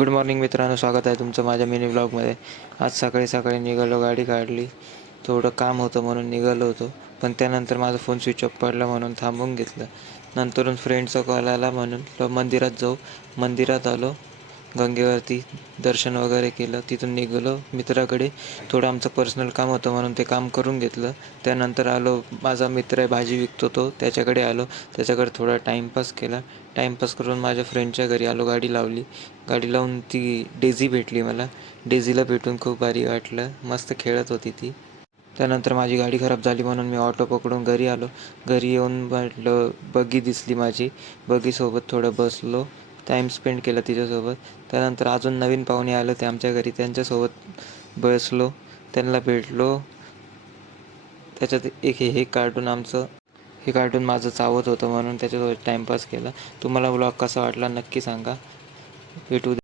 Good morning मित्रांनो, स्वागत आहे तुमचं माझ्या मिनी ब्लॉगमध्ये. आज सकाळी सकाळी निघालो, गाडी काढली. थोडं काम होतं म्हणून निघालो होतो, पण त्यानंतर माझा फोन स्विच ऑफ पडला म्हणून थांबवून घेतलं. नंतरून फ्रेंडचा कॉल आला म्हणून मंदिरात जाऊ. मंदिरात आलो, गंगेवरती दर्शन वगैरे केलं. तिथून निघालो मित्राकडे. थोडं आमचं पर्सनल काम होतं म्हणून ते काम करून घेतलं. त्यानंतर आलो, माझा मित्र आहे भाजी विकतो तो, त्याच्याकडे आलो. त्याच्याकडे थोडा टाईमपास केला. टाईमपास करून माझ्या फ्रेंडच्या घरी आलो, गाडी लावली. गाडी लावून ती डेझी भेटली मला. डेझीला भेटून खूप भारी वाटलं, मस्त खेळत होती ती. त्यानंतर माझी गाडी खराब झाली म्हणून मी ऑटो पकडून घरी आलो. घरी येऊन म्हटलं, बग्गी दिसली माझी, बग्गीसोबत थोडं बसलो, टाईम स्पेंड केला तिच्यासोबत. त्यानंतर अजून नवीन पाहुणे आले होते आमच्या घरी, त्यांच्यासोबत बसलो, त्यांना भेटलो. त्याच्यात एक हे कार्टून माझं चावत होतं म्हणून त्याच्यासोबत टाईमपास केला. तुम्हाला व्लॉग कसा वाटला नक्की सांगा. भेटू.